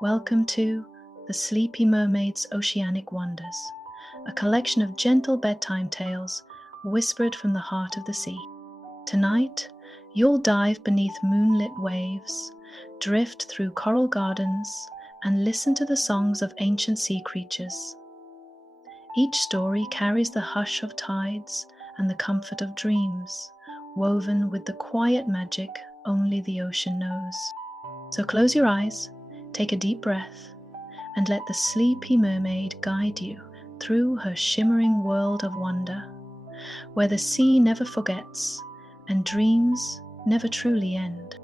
Welcome to The Sleepy Mermaid's Oceanic Wonders, a collection of gentle bedtime tales whispered from the heart of the sea. Tonight, you'll dive beneath moonlit waves, drift through coral gardens, and listen to the songs of ancient sea creatures. Each story carries the hush of tides and the comfort of dreams, woven with the quiet magic only the ocean knows. So close your eyes, take a deep breath, and let the sleepy mermaid guide you through her shimmering world of wonder, where the sea never forgets and dreams never truly end.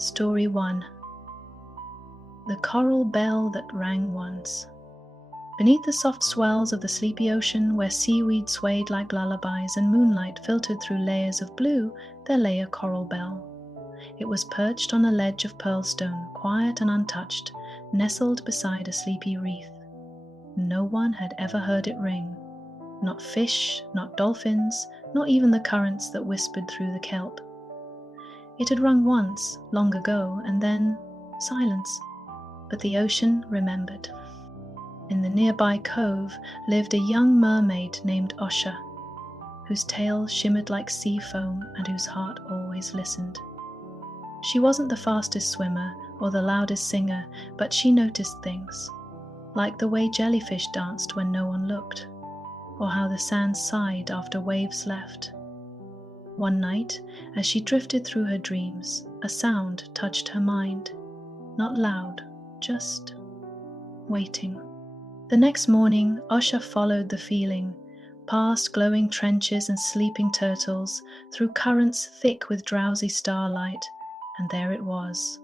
Story 1. The Coral Bell That Rang Once. Beneath the soft swells of the sleepy ocean, where seaweed swayed like lullabies and moonlight filtered through layers of blue, there lay a coral bell. It was perched on a ledge of pearlstone, quiet and untouched, nestled beside a sleepy reef. No one had ever heard it ring. Not fish, not dolphins, not even the currents that whispered through the kelp. It had rung once, long ago, and then silence. But the ocean remembered. In the nearby cove lived a young mermaid named Osha, whose tail shimmered like sea foam and whose heart always listened. She wasn't the fastest swimmer or the loudest singer, but she noticed things, like the way jellyfish danced when no one looked, or how the sand sighed after waves left. One night, as she drifted through her dreams, a sound touched her mind. Not loud, just waiting. The next morning, Osha followed the feeling, past glowing trenches and sleeping turtles, through currents thick with drowsy starlight, and there it was,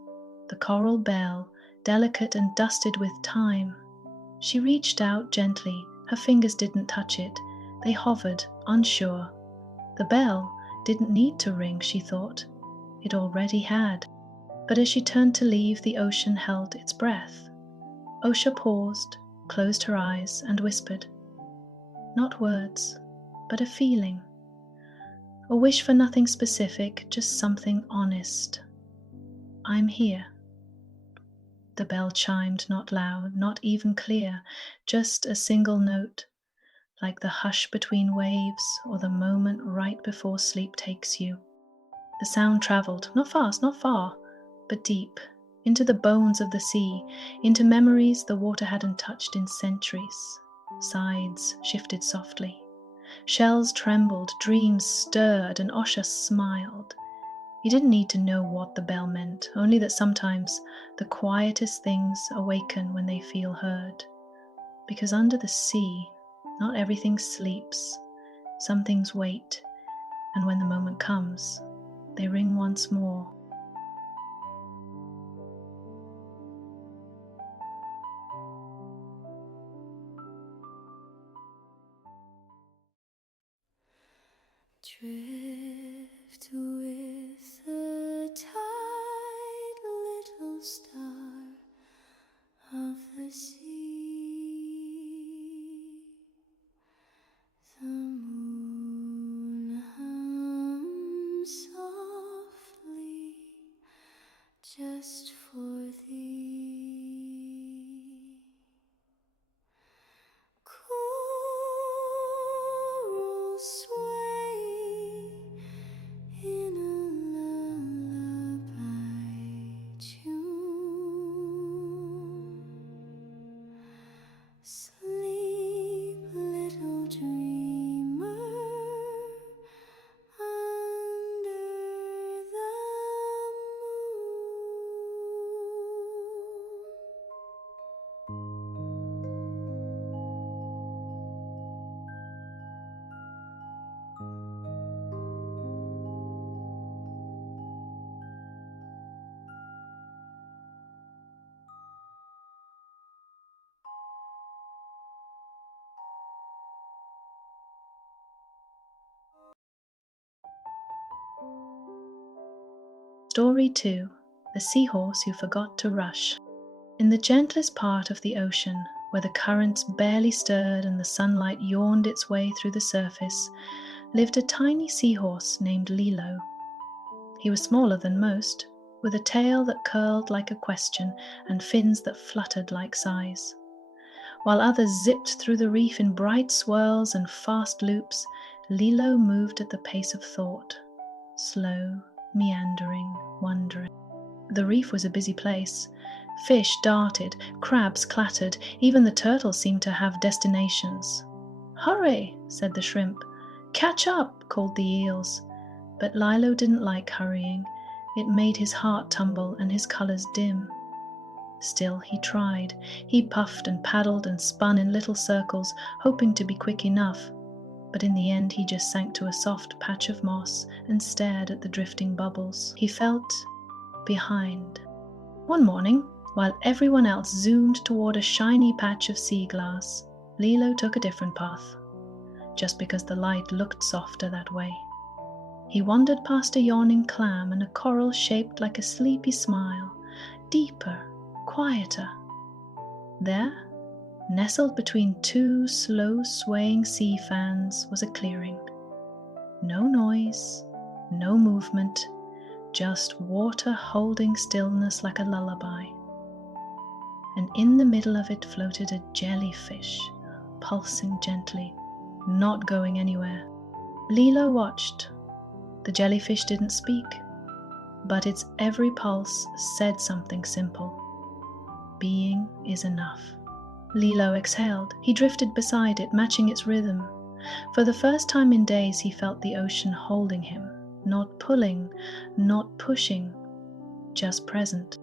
the coral bell, delicate and dusted with time. She reached out gently, her fingers didn't touch it, they hovered, unsure. The bell didn't need to ring, she thought. It already had. But as she turned to leave, the ocean held its breath. Osha paused, closed her eyes, and whispered. Not words, but a feeling. A wish for nothing specific, just something honest. I'm here. The bell chimed, not loud, not even clear, just a single note, like the hush between waves or the moment right before sleep takes you. The sound traveled, not fast, not far, but deep, into the bones of the sea, into memories the water hadn't touched in centuries. Sides shifted softly. Shells trembled, dreams stirred, and Osha smiled. You didn't need to know what the bell meant, only that sometimes the quietest things awaken when they feel heard. Because under the sea, not everything sleeps. Some things wait, and when the moment comes, they ring once more. Drift with the tide, little star of the sea. The moon hums softly just for thee. Coral sway in a lullaby tune. Sleep, little dreamer, under the moon. Story 2. the seahorse who forgot to rush. In the gentlest part of the ocean, where the currents barely stirred and the sunlight yawned its way through the surface, lived a tiny seahorse named Lilo. He was smaller than most, with a tail that curled like a question and fins that fluttered like sighs. While others zipped through the reef in bright swirls and fast loops, Lilo moved at the pace of thought, slow, meandering, wondering. The reef was a busy place. Fish darted, crabs clattered, even the turtles seemed to have destinations. "Hurry," said the shrimp. "Catch up," called the eels. But Lilo didn't like hurrying. It made his heart tumble and his colors dim. Still he tried. He puffed and paddled and spun in little circles, hoping to be quick enough. But in the end he just sank to a soft patch of moss and stared at the drifting bubbles. He felt behind. One morning, while everyone else zoomed toward a shiny patch of sea glass, Lilo took a different path, just because the light looked softer that way. He wandered past a yawning clam and a coral shaped like a sleepy smile, deeper, quieter. There, nestled between two slow-swaying sea fans, was a clearing. No noise, no movement, just water holding stillness like a lullaby. And in the middle of it floated a jellyfish, pulsing gently, not going anywhere. Lilo watched. The jellyfish didn't speak, but its every pulse said something simple. Being is enough. Lilo exhaled. He drifted beside it, matching its rhythm. For the first time in days, he felt the ocean holding him, not pulling, not pushing, just present.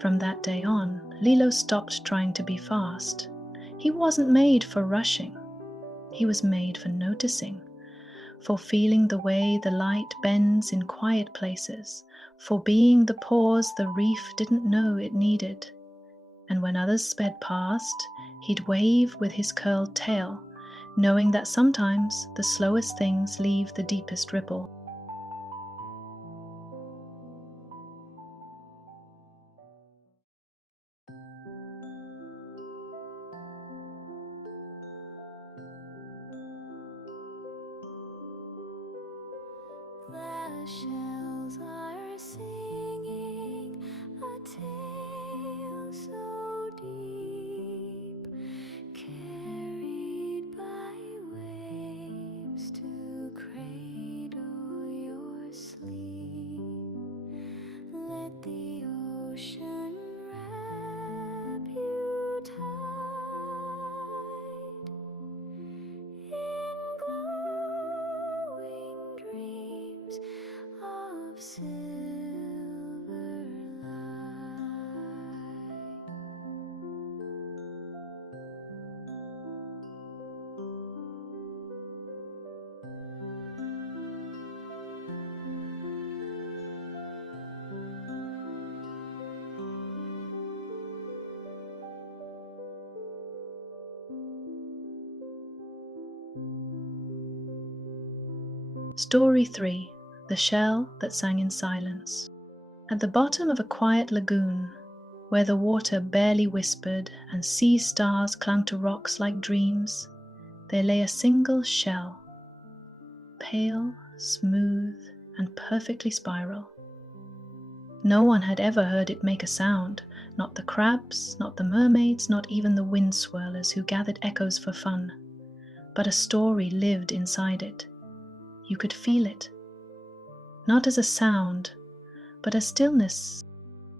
From that day on, Lilo stopped trying to be fast. He wasn't made for rushing. He was made for noticing, for feeling the way the light bends in quiet places, for being the pause the reef didn't know it needed. And when others sped past, he'd wave with his curled tail, knowing that sometimes the slowest things leave the deepest ripple. The shells are singing a tale so deep, carried by waves to cradle your sleep. Let the ocean wrap you tight in glowing dreams of silver light. Story 3. The Shell That Sang in Silence. At the bottom of a quiet lagoon, where the water barely whispered and sea stars clung to rocks like dreams, there lay a single shell, pale, smooth, and perfectly spiral. No one had ever heard it make a sound, not the crabs, not the mermaids, not even the wind swirlers who gathered echoes for fun. But a story lived inside it. You could feel it, not as a sound, but as stillness.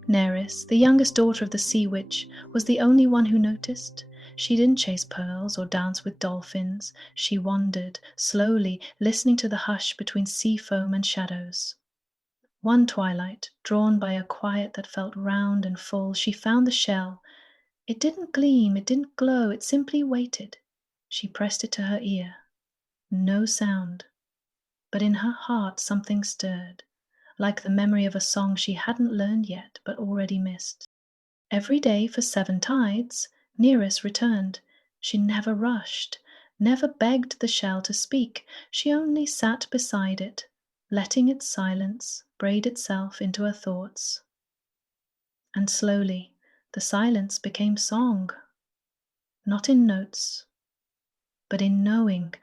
Neris, the youngest daughter of the sea witch, was the only one who noticed. She didn't chase pearls or dance with dolphins. She wandered, slowly, listening to the hush between sea foam and shadows. One twilight, drawn by a quiet that felt round and full, she found the shell. It didn't gleam, it didn't glow, it simply waited. She pressed it to her ear. No sound. But in her heart something stirred, like the memory of a song she hadn't learned yet but already missed. Every day for 7 tides, Nereus returned. She never rushed, never begged the shell to speak. She only sat beside it, letting its silence braid itself into her thoughts. And slowly, the silence became song, not in notes, but in knowing.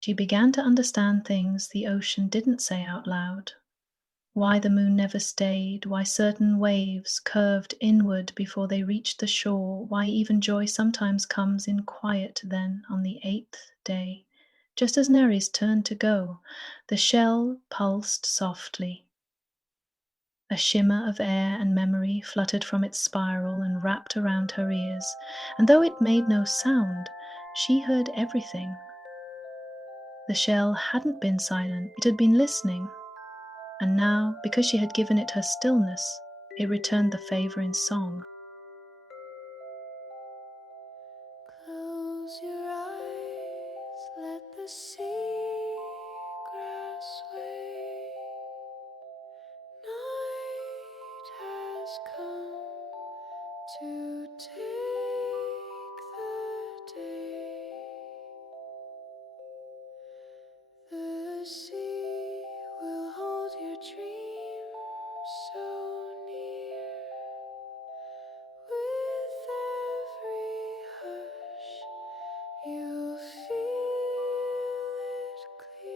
She began to understand things the ocean didn't say out loud. Why the moon never stayed, why certain waves curved inward before they reached the shore, why even joy sometimes comes in quiet then on the 8th day. Just as Nereis turned to go, the shell pulsed softly. A shimmer of air and memory fluttered from its spiral and wrapped around her ears, and though it made no sound, she heard everything. The shell hadn't been silent, it had been listening, and now, because she had given it her stillness, it returned the favor in song. Close your eyes, let the sea grass wave. Night has come to take the day. The sea will hold your dreams so near. With every hush, you'll feel it clear.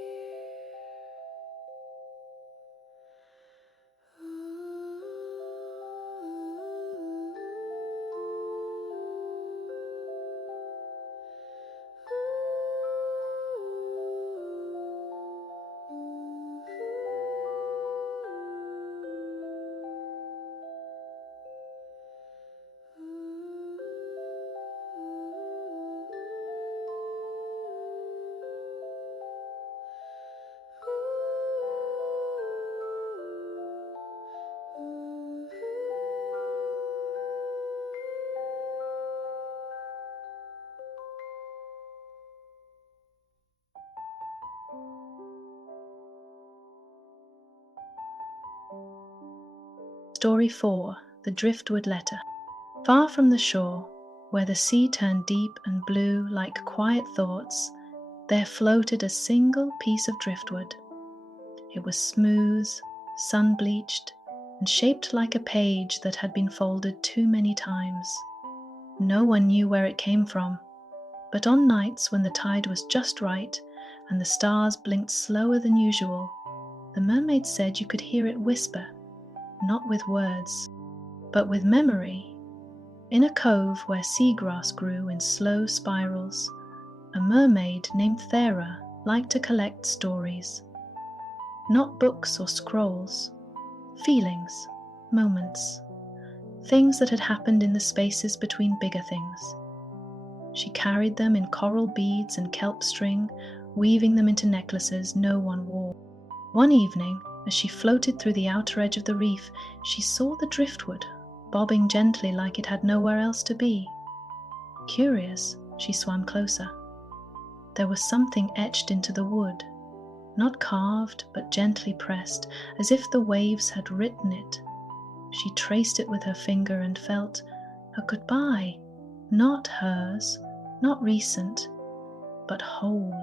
Story 4: The Driftwood Letter. Far from the shore, where the sea turned deep and blue like quiet thoughts, there floated a single piece of driftwood. It was smooth, sun-bleached, and shaped like a page that had been folded too many times. No one knew where it came from, but on nights when the tide was just right and the stars blinked slower than usual, the mermaid said you could hear it whisper, not with words, but with memory. In a cove where seagrass grew in slow spirals, a mermaid named Thera liked to collect stories. Not books or scrolls, feelings, moments, things that had happened in the spaces between bigger things. She carried them in coral beads and kelp string, weaving them into necklaces no one wore. One evening, as she floated through the outer edge of the reef, she saw the driftwood, bobbing gently like it had nowhere else to be. Curious, she swam closer. There was something etched into the wood, not carved but gently pressed, as if the waves had written it. She traced it with her finger and felt a goodbye, not hers, not recent, but whole.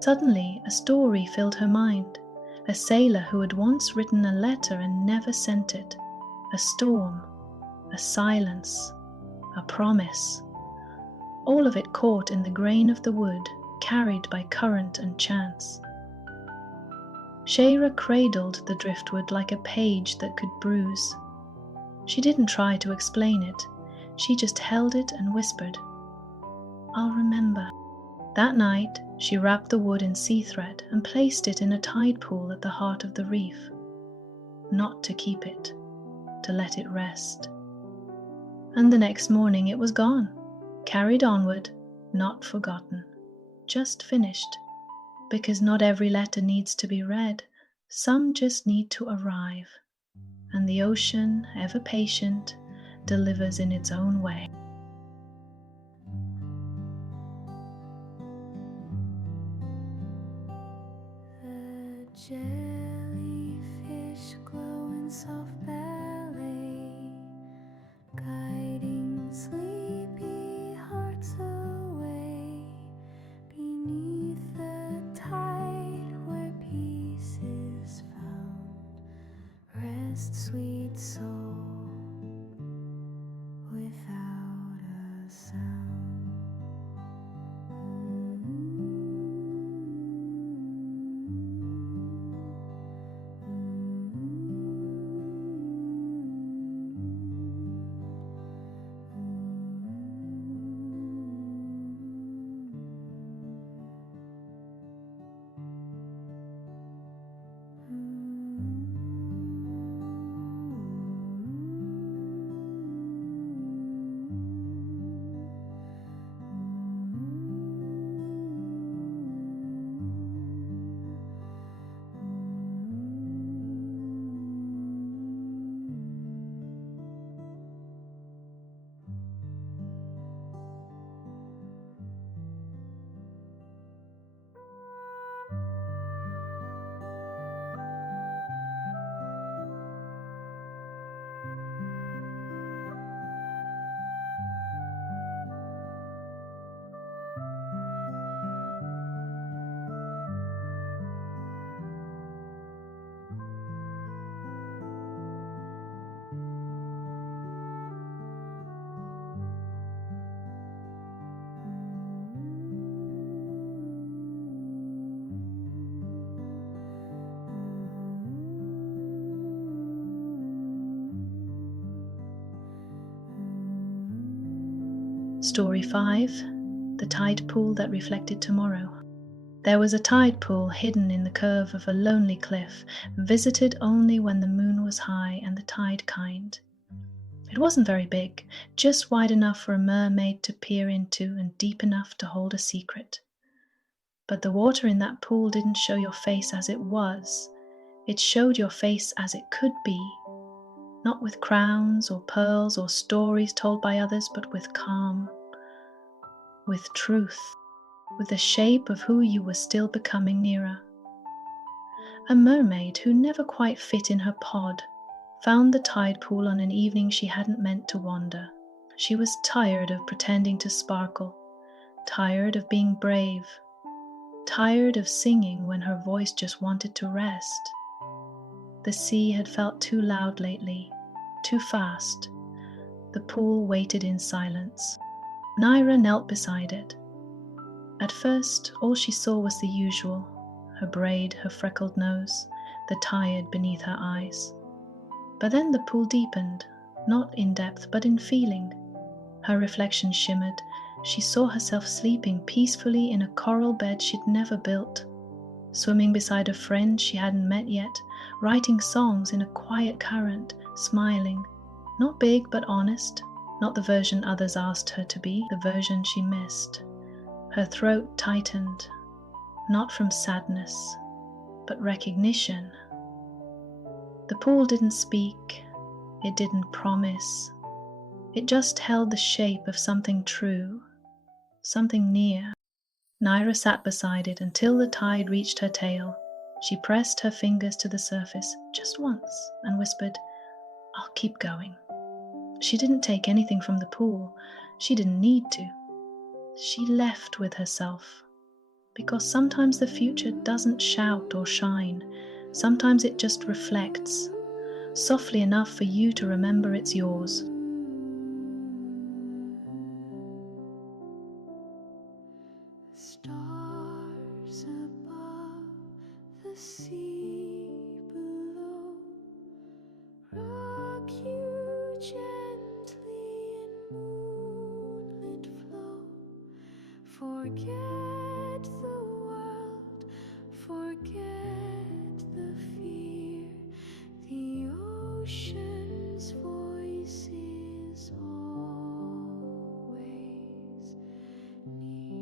Suddenly, a story filled her mind. A sailor who had once written a letter and never sent it. A storm, a silence, a promise. All of it caught in the grain of the wood, carried by current and chance. Shayra cradled the driftwood like a page that could bruise. She didn't try to explain it. She just held it and whispered, "I'll remember." That night, she wrapped the wood in sea thread and placed it in a tide pool at the heart of the reef. Not to keep it, to let it rest. And the next morning it was gone, carried onward, not forgotten, just finished. Because not every letter needs to be read, some just need to arrive. And the ocean, ever patient, delivers in its own way. The jellyfish glow in soft ballet, guiding sleepy hearts away beneath the tide where peace is found. Rest, sweet soul, Story 5. The Tidepool that Reflected Tomorrow. There was a tide pool hidden in the curve of a lonely cliff, visited only when the moon was high and the tide kind. It wasn't very big, just wide enough for a mermaid to peer into and deep enough to hold a secret. But the water in that pool didn't show your face as it was. It showed your face as it could be, not with crowns or pearls or stories told by others, but with calm, with truth, with the shape of who you were still becoming nearer. A mermaid who never quite fit in her pod found the tide pool on an evening she hadn't meant to wander. She was tired of pretending to sparkle, tired of being brave, tired of singing when her voice just wanted to rest. The sea had felt too loud lately, too fast. The pool waited in silence. Naira knelt beside it. At first, all she saw was the usual, her braid, her freckled nose, the tired beneath her eyes. But then the pool deepened, not in depth, but in feeling. Her reflection shimmered. She saw herself sleeping peacefully in a coral bed she'd never built, swimming beside a friend she hadn't met yet, writing songs in a quiet current, smiling, not big but honest, not the version others asked her to be, the version she missed. Her throat tightened, not from sadness, but recognition. The pool didn't speak, it didn't promise. It just held the shape of something true, something near. Naira sat beside it until the tide reached her tail. She pressed her fingers to the surface just once and whispered, "I'll keep going." She didn't take anything from the pool. She didn't need to. She left with herself. Because sometimes the future doesn't shout or shine. Sometimes it just reflects, softly enough for you to remember it's yours. Stars above, the sea below, rock you gently in moonlit flow. Forget the world, forget the fear. The ocean's voice is always near.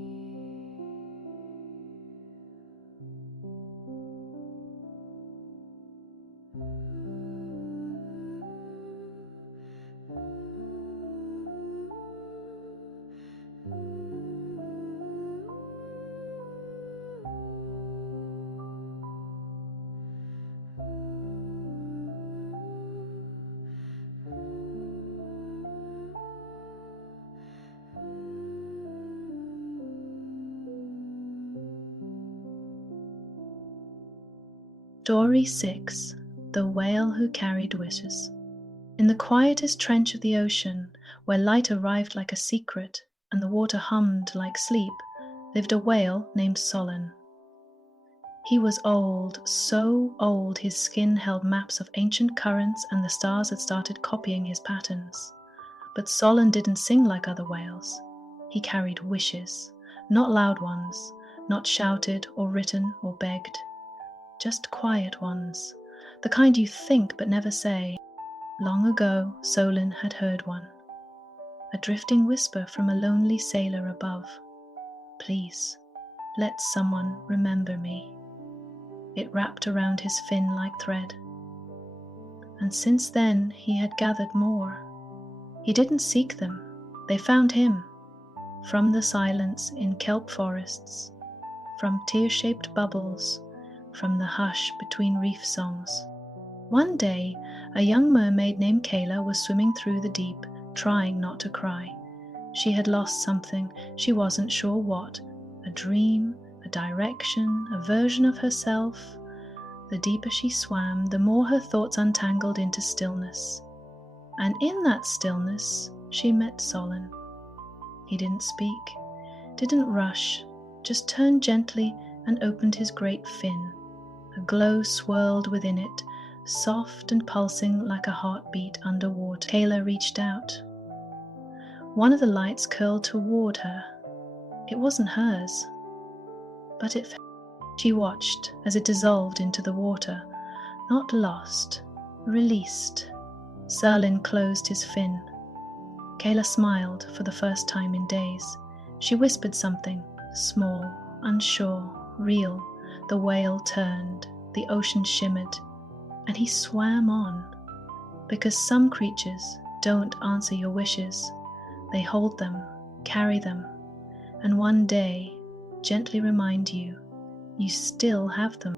Story 6. The Whale Who Carried Wishes. In the quietest trench of the ocean, where light arrived like a secret and the water hummed like sleep, lived a whale named Solon. He was old, so old his skin held maps of ancient currents and the stars had started copying his patterns. But Solon didn't sing like other whales. He carried wishes, not loud ones, not shouted or written or begged. Just quiet ones, the kind you think but never say. Long ago, Solon had heard one, a drifting whisper from a lonely sailor above. "Please, let someone remember me." It wrapped around his fin like thread. And since then, he had gathered more. He didn't seek them, they found him. From the silence in kelp forests, from tear-shaped bubbles, from the hush between reef songs. One day, a young mermaid named Kayla was swimming through the deep, trying not to cry. She had lost something, she wasn't sure what, a dream, a direction, a version of herself. The deeper she swam, the more her thoughts untangled into stillness. And in that stillness, she met Solon. He didn't speak, didn't rush, just turned gently and opened his great fin. A glow swirled within it, soft and pulsing like a heartbeat underwater. Kayla reached out. One of the lights curled toward her. It wasn't hers, but it felt. She watched as it dissolved into the water, not lost, released. Serlin closed his fin. Kayla smiled for the first time in days. She whispered something, small, unsure, real. The whale turned, the ocean shimmered, and he swam on. Because some creatures don't answer your wishes. They hold them, carry them, and one day gently remind you you still have them.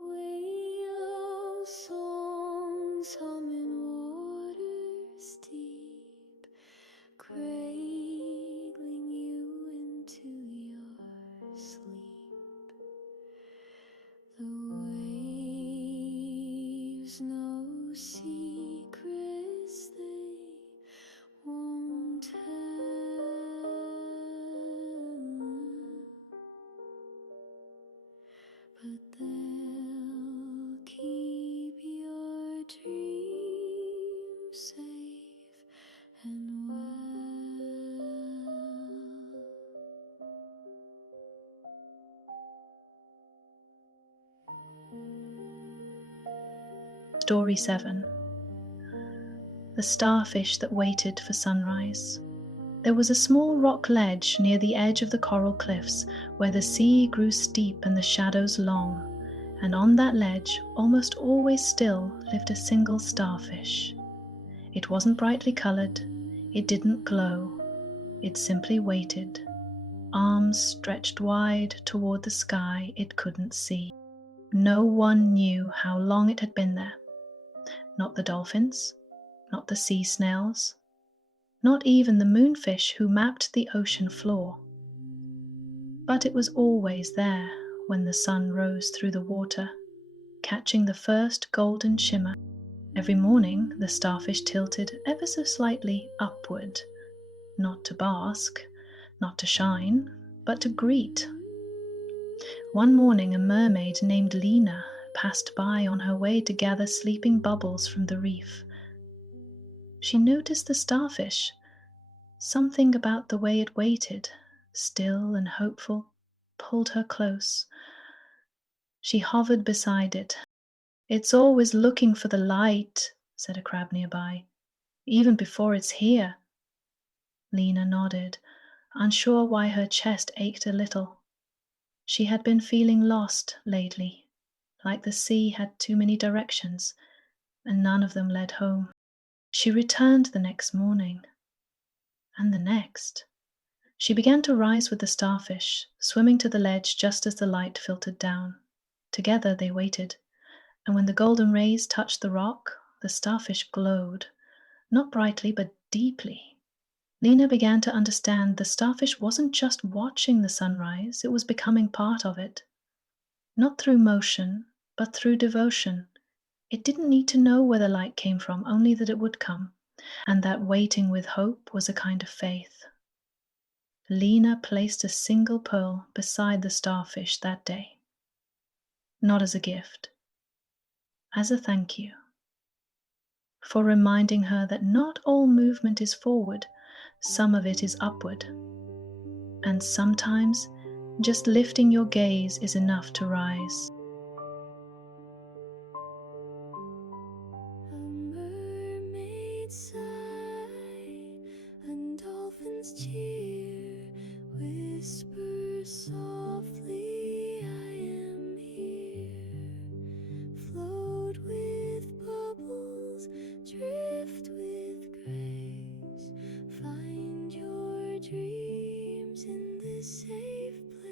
Whale songs hum in waters deep, cradling you into your sleep. The waves know secrets they won't tell, but they'll keep your dreams safe and well. Story 7. The Starfish that waited for sunrise. There was a small rock ledge near the edge of the coral cliffs where the sea grew steep and the shadows long, and on that ledge, almost always still, lived a single starfish. It wasn't brightly coloured, it didn't glow, it simply waited, arms stretched wide toward the sky it couldn't see. No one knew how long it had been there. Not the dolphins, not the sea snails, not even the moonfish who mapped the ocean floor. But it was always there when the sun rose through the water, catching the first golden shimmer. Every morning the starfish tilted ever so slightly upward, not to bask, not to shine, but to greet. One morning a mermaid named Lena passed by on her way to gather sleeping bubbles from the reef. She noticed the starfish. Something about the way it waited, still and hopeful, pulled her close. She hovered beside it. "It's always looking for the light," said a crab nearby, "even before it's here." Lena nodded, unsure why her chest ached a little. She had been feeling lost lately, like the sea had too many directions, and none of them led home. She returned the next morning, and the next. She began to rise with the starfish, swimming to the ledge just as the light filtered down. Together they waited, and when the golden rays touched the rock, the starfish glowed, not brightly but deeply. Lena began to understand the starfish wasn't just watching the sunrise, it was becoming part of it. Not through motion, but through devotion. It didn't need to know where the light came from, only that it would come, and that waiting with hope was a kind of faith. Lena placed a single pearl beside the starfish that day. Not as a gift, as a thank you. For reminding her that not all movement is forward, some of it is upward. And sometimes just lifting your gaze is enough to rise. A mermaid sigh and dolphins cheer, whisper softly, I am here. Float with bubbles, drift with grace, find your dreams in this safe place.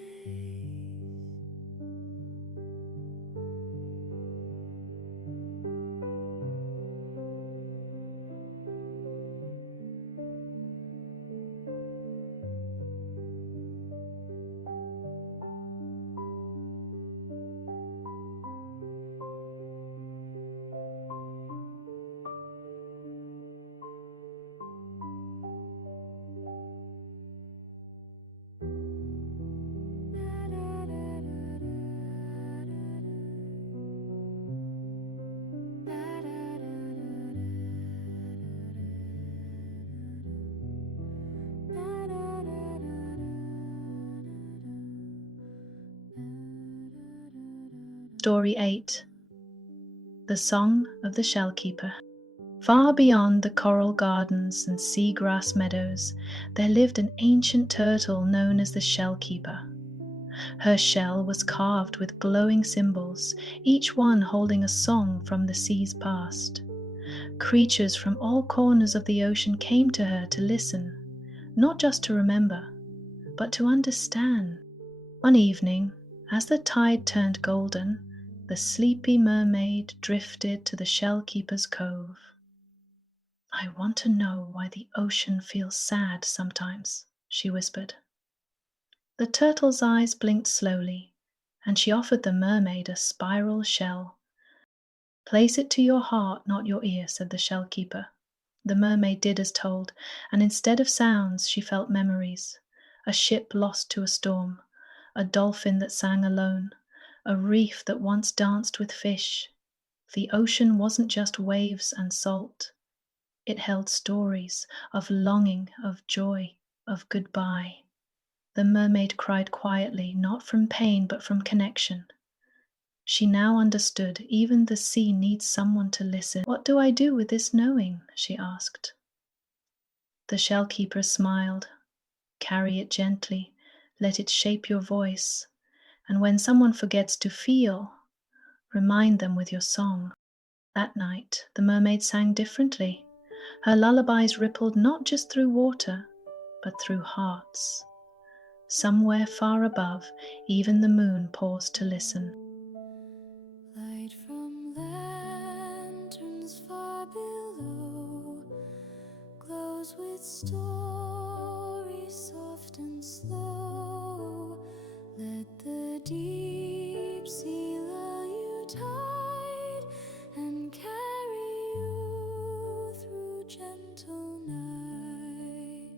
Story 8. The Song of the Shellkeeper. Far beyond the coral gardens and seagrass meadows, there lived an ancient turtle known as the Shellkeeper. Her shell was carved with glowing symbols, each one holding a song from the sea's past. Creatures from all corners of the ocean came to her to listen, not just to remember, but to understand. One evening, as the tide turned golden, the sleepy mermaid drifted to the Shellkeeper's cove. "I want to know why the ocean feels sad sometimes," she whispered. The turtle's eyes blinked slowly, and she offered the mermaid a spiral shell. "Place it to your heart, not your ear," said the Shellkeeper. The mermaid did as told, and instead of sounds she felt memories. A ship lost to a storm, a dolphin that sang alone, a reef that once danced with fish. The ocean wasn't just waves and salt. It held stories of longing, of joy, of goodbye. The mermaid cried quietly, not from pain but from connection. She now understood even the sea needs someone to listen. "What do I do with this knowing?" she asked. The Shellkeeper smiled. "Carry it gently, let it shape your voice, and when someone forgets to feel, remind them with your song." That night, the mermaid sang differently. Her lullabies rippled not just through water, but through hearts. Somewhere far above, even the moon paused to listen. Light from lanterns far below glows with stories soft and slow. Let the deep sea lull you tight and carry you through gentle night.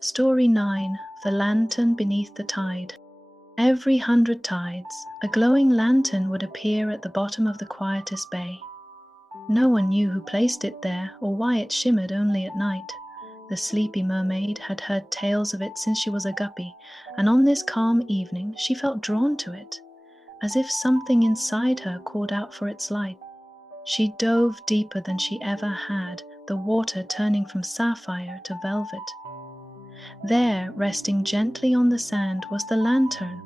Story 9. The Lantern Beneath the Tide. Every 100 tides, a glowing lantern would appear at the bottom of the quietest bay. No one knew who placed it there or why it shimmered only at night. The sleepy mermaid had heard tales of it since she was a guppy, and on this calm evening she felt drawn to it, as if something inside her called out for its light. She dove deeper than she ever had, the water turning from sapphire to velvet. There, resting gently on the sand, was the lantern,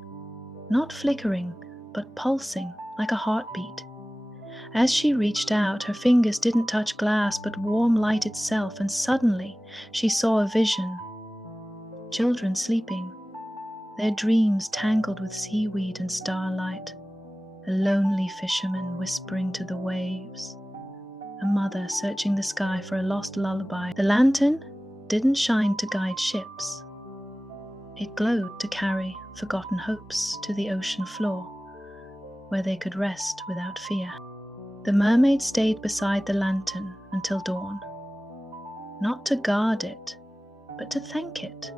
not flickering, but pulsing like a heartbeat. As she reached out, her fingers didn't touch glass but warm light itself, and suddenly she saw a vision. Children sleeping, their dreams tangled with seaweed and starlight, a lonely fisherman whispering to the waves, a mother searching the sky for a lost lullaby. The lantern didn't shine to guide ships. It glowed to carry forgotten hopes to the ocean floor, where they could rest without fear. The mermaid stayed beside the lantern until dawn, not to guard it, but to thank it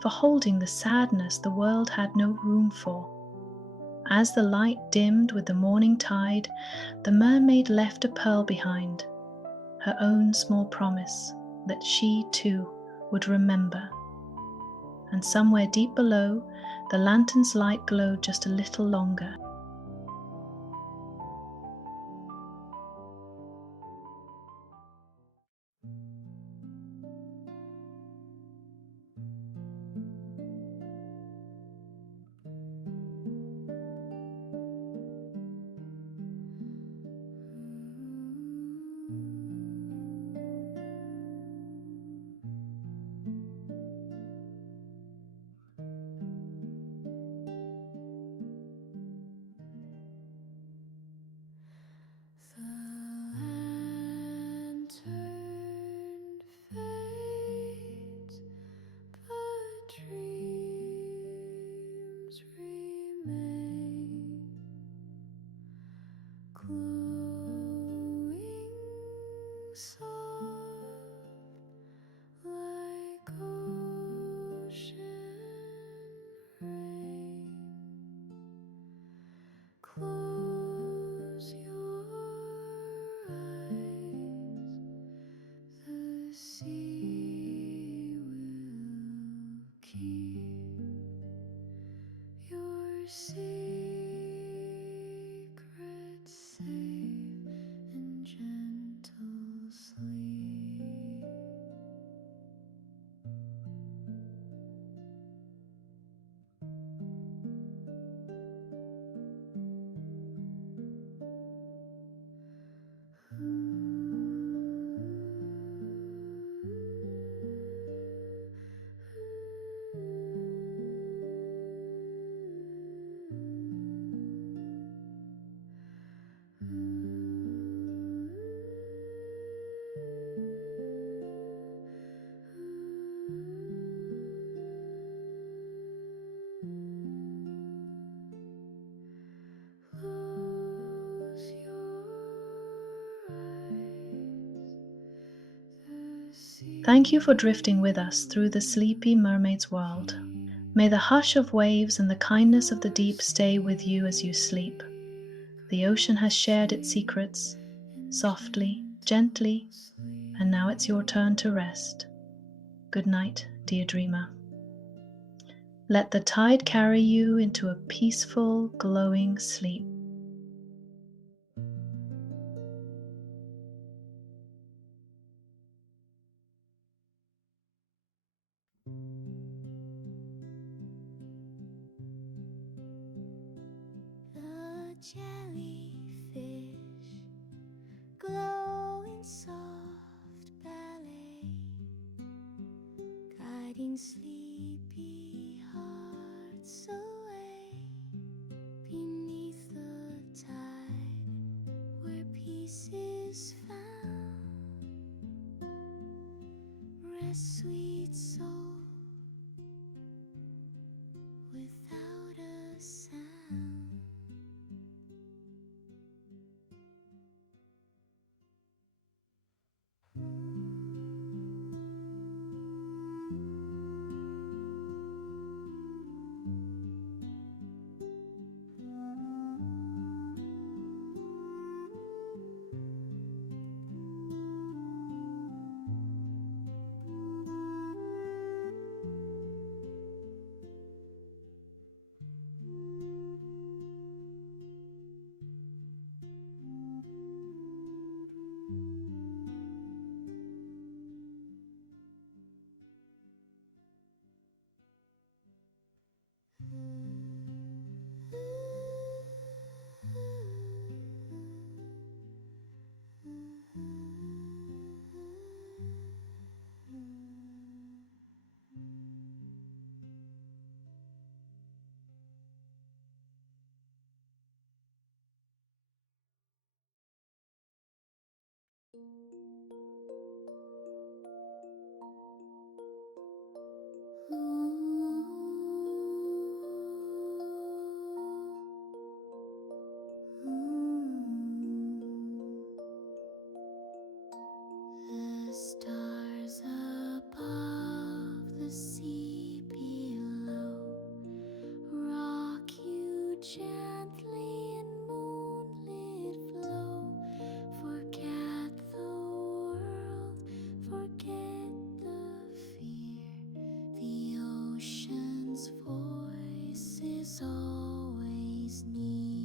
for holding the sadness the world had no room for. As the light dimmed with the morning tide, the mermaid left a pearl behind, her own small promise that she too would remember. And somewhere deep below, the lantern's light glowed just a little longer. The lantern fades, but dreams remain. secret safe in gentle sleep. Close your eyes. Thank you for drifting with us through the sleepy mermaid's world. May the hush of waves and the kindness of the deep stay with you as you sleep. The ocean has shared its secrets, softly, gently, and now it's your turn to rest. Good night, dear dreamer. Let the tide carry you into a peaceful, glowing sleep. The jellyfish glow in soft ballet, guiding sleepy hearts away beneath the tide where peace is found. Rest, sweet soul, without a sound. The stars above the sea below rock you gently in moonlit flow. Forget the world, forget the fear. The ocean's voice is always near.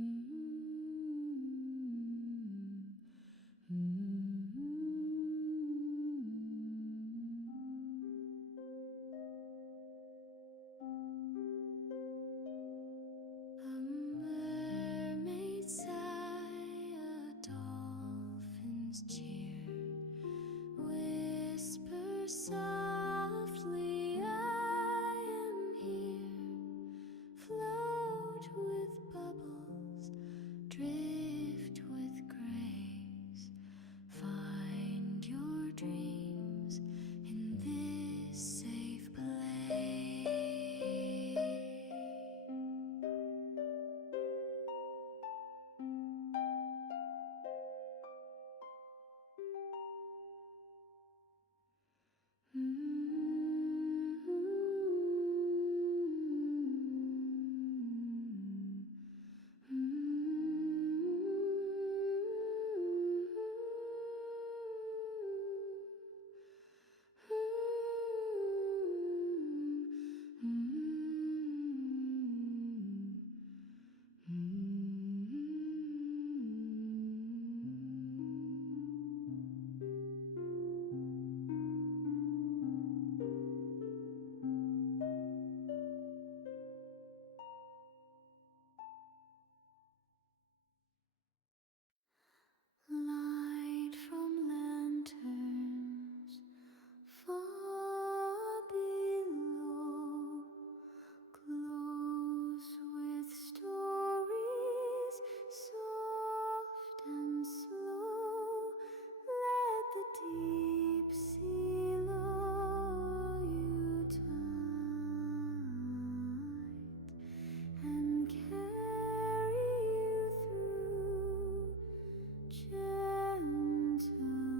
A mermaid sigh, a dolphin's cheer, whisper softly, I am here. Float with bubbles, drift with grace. Find your dreams in this safe place. Light from lanterns far below, close with stories soft and slow. Let the deep sea lull you tight and carry you through gentle night.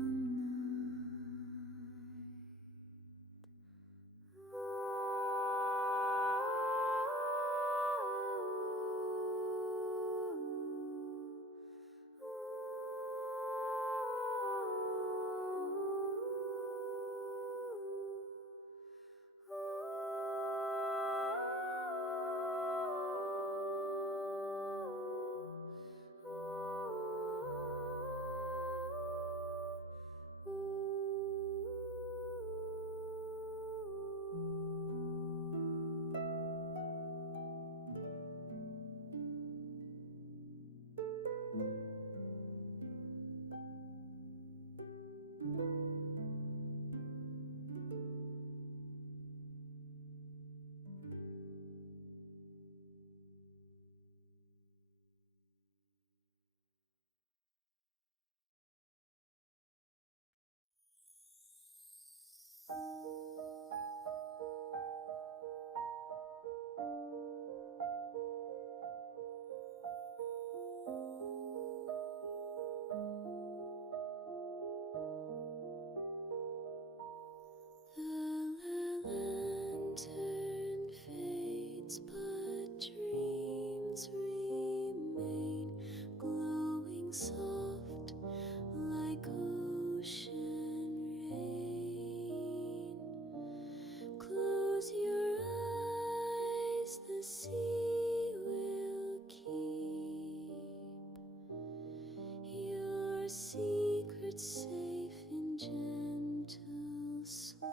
The lantern fades, but dreams remain, glowing soft like ocean rain. Close your eyes, the sea will keep your secrets safe in gentle sleep.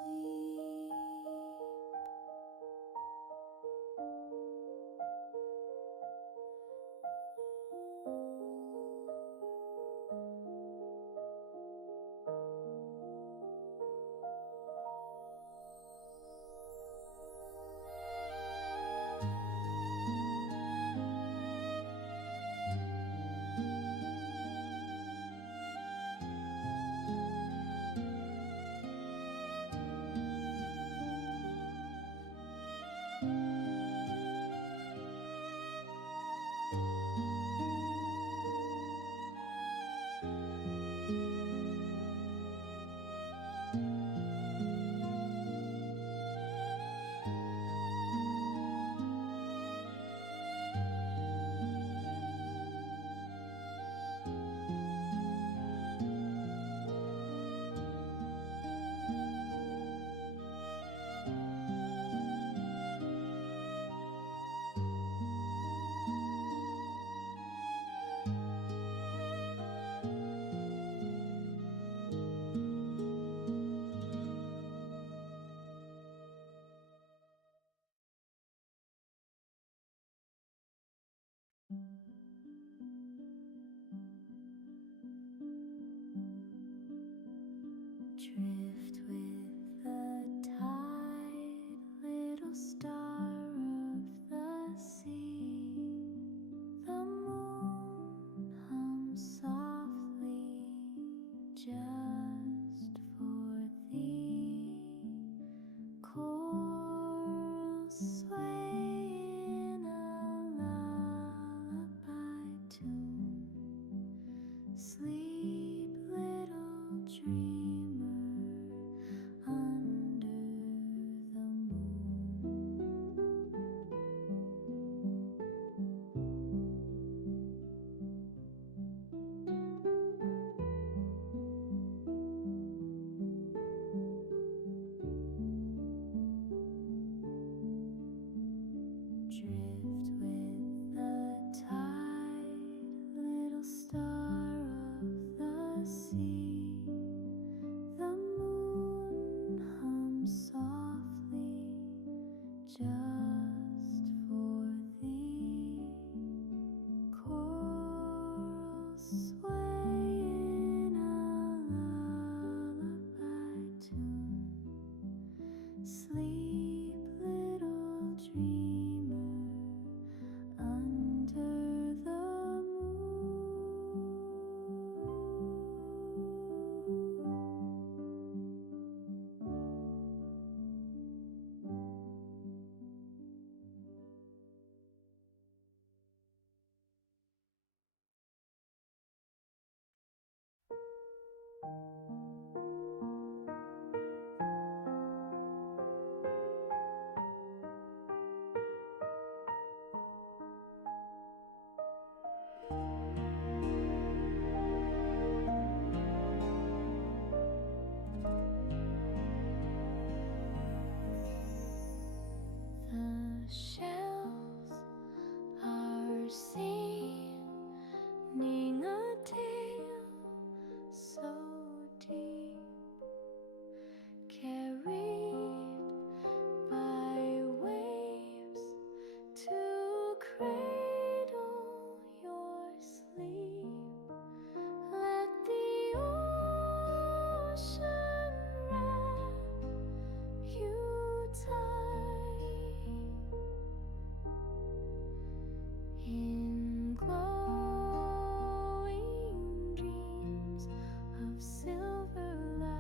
just for thee. Coral sway in a lullaby tune. Sleep, little dreamer, under the moon. The shells are singing a tale so deep, carried by waves to cradle your sleep. Let the ocean wrap you tight in glowing dreams of silver light.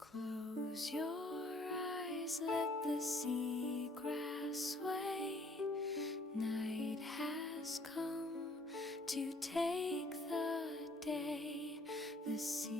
Close your eyes, let the sea grass sway. Night has come to take the day. The sea